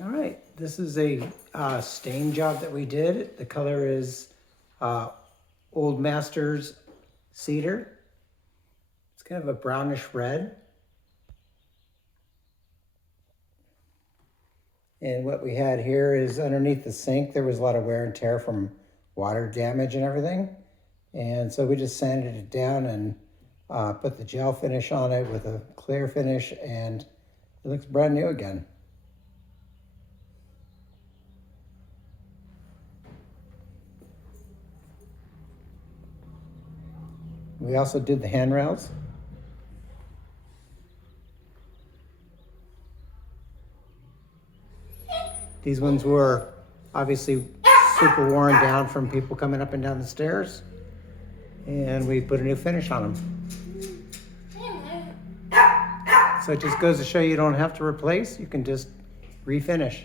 All right, this is a stain job that we did. The color is Old Masters Cedar. It's kind of a brownish red. And what we had here is underneath the sink, there was a lot of wear and tear from water damage and everything. And so we just sanded it down and put the gel finish on it with a clear finish, and it looks brand new again. We also did the handrails. These ones were obviously super worn down from people coming up and down the stairs. And we put a new finish on them. So it just goes to show you don't have to replace, you can just refinish.